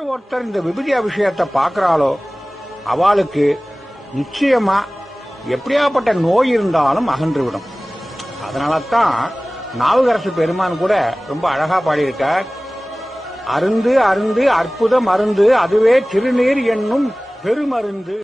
யார் ஒருத்தர் இந்த விபூதி அபிஷேகத்தை பார்க்கறாளோ அவளுக்கு நிச்சயமா எப்படியாப்பட்ட நோய் இருந்தாலும் அகன்றுவிடும். அதனாலதான் நாவுக்கரசு பெருமான் கூட ரொம்ப அழகா பாடியிருக்கார். அருந்து அருந்து அற்புத மருந்து அதுவே திருநீர் என்னும் பெருமருந்து.